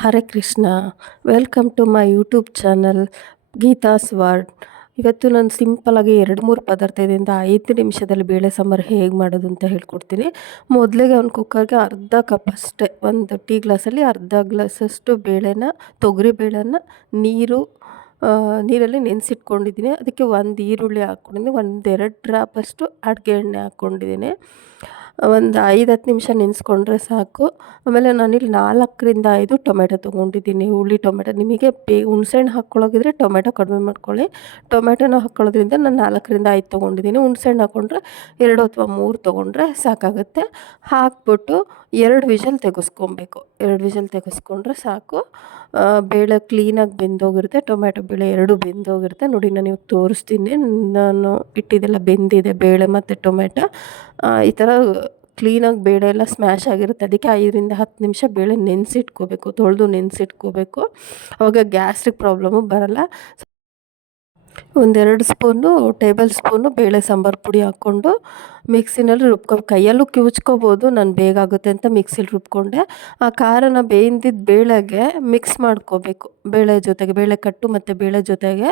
Hare Krishna welcome to my YouTube channel Geetha's word ಇವತ್ತು ನಾನು ಸಿಂಪಲಾಗಿ ಎರಡು ಮೂರು ಪದಾರ್ಥದಿಂದ ಐದು ನಿಮಿಷದಲ್ಲಿ ಬೇಳೆ ಸಾಂಬಾರು ಹೇಗೆ ಮಾಡೋದು ಅಂತ ಹೇಳ್ಕೊಡ್ತೀನಿ. ಮೊದಲಿಗೆ ಒಂದು ಕುಕ್ಕರ್ಗೆ ಅರ್ಧ ಕಪ್ ಅಷ್ಟೇ, ಒಂದು ಟೀ ಗ್ಲಾಸಲ್ಲಿ ಅರ್ಧ ಗ್ಲಾಸಷ್ಟು ಬೇಳೆನ, ತೊಗರಿ ಬೇಳೆನ, ನೀರು ನೀರಲ್ಲಿ ನೆನೆಸಿಟ್ಕೊಂಡಿದ್ದೀನಿ. ಅದಕ್ಕೆ ಒಂದು ಈರುಳ್ಳಿ ಹಾಕ್ಕೊಂಡಿದ್ದೀನಿ, ಒಂದೆರಡು ಡ್ರಾಪಷ್ಟು ಅಡುಗೆ ಎಣ್ಣೆ ಹಾಕ್ಕೊಂಡಿದ್ದೀನಿ. ಒಂದು ಐದು ಹತ್ತು ನಿಮಿಷ ನೆನೆಸ್ಕೊಂಡ್ರೆ ಸಾಕು. ಆಮೇಲೆ ನಾನಿಲ್ಲಿ ನಾಲ್ಕರಿಂದ ಐದು ಟೊಮೆಟೊ ತೊಗೊಂಡಿದ್ದೀನಿ, ಹುಳಿ ಟೊಮೆಟೊ. ನಿಮಗೆ ಬೇ ಹುಣ್ಸೆಹಣ್ಣು ಹಾಕ್ಕೊಳ್ಳೋಗಿದ್ರೆ ಟೊಮೆಟೊ ಕಡಿಮೆ ಮಾಡ್ಕೊಳ್ಳಿ. ಟೊಮೆಟೊನ ಹಾಕ್ಕೊಳ್ಳೋದ್ರಿಂದ ನಾನು ನಾಲ್ಕರಿಂದ ಐದು ತೊಗೊಂಡಿದ್ದೀನಿ. ಹುಣ್ಸೆಹಣ್ಣು ಹಾಕ್ಕೊಂಡ್ರೆ ಎರಡು ಅಥವಾ ಮೂರು ತೊಗೊಂಡ್ರೆ ಸಾಕಾಗುತ್ತೆ. ಹಾಕ್ಬಿಟ್ಟು ಎರಡು ವಿಷಲ್ ತೆಗೆಸ್ಕೊಬೇಕು. ಎರಡು ವಿಷಲ್ ತೆಗೆಸ್ಕೊಂಡ್ರೆ ಸಾಕು. ಬೇಳೆ ಕ್ಲೀನಾಗಿ ಬೆಂದೋಗಿರುತ್ತೆ. ಟೊಮೆಟೊ ಬೇಳೆ ಎರಡು ಬೆಂದೋಗಿರುತ್ತೆ. ನೋಡಿ, ನಾನು ಇವಾಗ ತೋರಿಸ್ತೀನಿ. ನಾನು ಇಟ್ಟಿದ್ದೆಲ್ಲ ಬೆಂದಿದೆ, ಬೇಳೆ ಮತ್ತು ಟೊಮೆಟೊ. ಈ ಥರ ಕ್ಲೀನಾಗಿ ಬೇಳೆ ಎಲ್ಲ ಸ್ಮ್ಯಾಶ್ ಆಗಿರುತ್ತೆ. ಅದಕ್ಕೆ ಐದರಿಂದ ಹತ್ತು ನಿಮಿಷ ಬೇಳೆ ನೆನೆಸಿಟ್ಕೋಬೇಕು, ತೊಳೆದು ನೆನೆಸಿಟ್ಕೋಬೇಕು. ಅವಾಗ ಗ್ಯಾಸ್ಟ್ರಿಕ್ ಪ್ರಾಬ್ಲಮ್ಮು ಬರಲ್ಲ. ಒಂದೆರಡು ಸ್ಪೂನು ಟೇಬಲ್ ಸ್ಪೂನು ಬೇಳೆ ಸಾಂಬಾರು ಪುಡಿ ಹಾಕ್ಕೊಂಡು ಮಿಕ್ಸಿನಲ್ಲಿ ರುಬ್ಕೊ, ಕೈಯಲ್ಲೂ ಕಿವುಚ್ಕೋಬೋದು, ನಾನು ಬೇಗ ಆಗುತ್ತೆ ಅಂತ ಮಿಕ್ಸಿಲಿ ರುಬ್ಕೊಂಡೆ. ಆ ಖಾರನ ಬೇಯಿಂದಿದ್ದ ಬೇಳೆಗೆ ಮಿಕ್ಸ್ ಮಾಡ್ಕೋಬೇಕು. ಬೇಳೆ ಜೊತೆಗೆ, ಬೇಳೆ ಕಟ್ಟು ಮತ್ತು ಬೇಳೆ ಜೊತೆಗೆ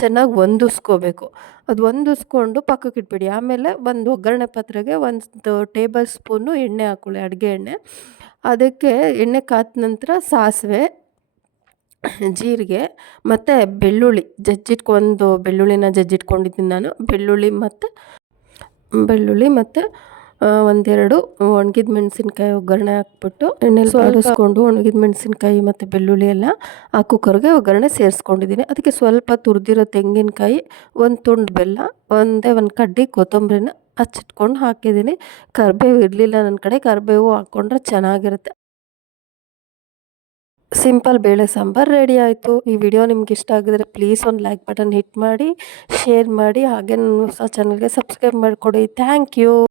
ಚೆನ್ನಾಗಿ ಹೊಂದಿಸ್ಕೋಬೇಕು ಅದು ಹೊಂದಿಸ್ಕೊಂಡು ಪಕ್ಕಕ್ಕೆ ಇಟ್ಬಿಡಿ. ಆಮೇಲೆ ಒಂದು ಒಗ್ಗರಣೆ ಪಾತ್ರೆಗೆ ಒಂದು ಟೇಬಲ್ ಸ್ಪೂನು ಎಣ್ಣೆ ಹಾಕ್ಕೊಳ್ಳಿ ಅಡುಗೆ ಎಣ್ಣೆ. ಅದಕ್ಕೆ ಎಣ್ಣೆ ಕಾದ ನಂತರ ಸಾಸಿವೆ ಜೀರಿಗೆ ಮತ್ತು ಬೆಳ್ಳುಳ್ಳಿ ಜಜ್ಜಿಟ್ಕೊ ಒಂದು ಬೆಳ್ಳುಳ್ಳಿನ ಜಜ್ಜಿಟ್ಕೊಂಡಿದ್ದೀನಿ ನಾನು. ಬೆಳ್ಳುಳ್ಳಿ ಮತ್ತು ಬೆಳ್ಳುಳ್ಳಿ ಮತ್ತು ಒಂದೆರಡು ಒಣಗಿದ ಮೆಣಸಿನ್ಕಾಯಿ ಒಗ್ಗರಣೆ ಹಾಕ್ಬಿಟ್ಟು ಎಣ್ಣೆಲಿ ಬಾಡಿಸ್ಕೊಂಡು ಒಣಗಿದ ಮೆಣಸಿನ್ಕಾಯಿ ಮತ್ತು ಬೆಳ್ಳುಳ್ಳಿ ಎಲ್ಲ ಆ ಕುಕ್ಕರ್ಗೆ ಒಗ್ಗರಣೆ ಸೇರಿಸ್ಕೊಂಡಿದ್ದೀನಿ. ಅದಕ್ಕೆ ಸ್ವಲ್ಪ ತುರಿದಿರೋ ತೆಂಗಿನಕಾಯಿ ಒಂದು ತುಂಡು ಬೆಲ್ಲ ಒಂದೇ ಒಂದು ಕಡ್ಡಿ ಕೊತ್ತಂಬರಿನ ಹಚ್ಚಿಟ್ಕೊಂಡು ಹಾಕಿದ್ದೀನಿ. ಕರಿಬೇವು ಇರಲಿಲ್ಲ ನನ್ನ ಕಡೆ ಕರಿಬೇವು ಹಾಕ್ಕೊಂಡ್ರೆ ಚೆನ್ನಾಗಿರುತ್ತೆ. ಸಿಂಪಲ್ ಬೇಳೆ ಸಾಂಬಾರು ರೆಡಿ ಆಯಿತು. ಈ ವಿಡಿಯೋ ನಿಮ್ಗೆ ಇಷ್ಟ ಆಗಿದ್ರೆ ಪ್ಲೀಸ್ ಒಂದು ಲೈಕ್ ಬಟನ್ ಹಿಟ್ ಮಾಡಿ ಶೇರ್ ಮಾಡಿ, ಹಾಗೆ ನನ್ನ ಹೊಸ ಚಾನಲ್ಗೆ ಸಬ್ಸ್ಕ್ರೈಬ್ ಮಾಡಿಕೊಡಿ. Thank you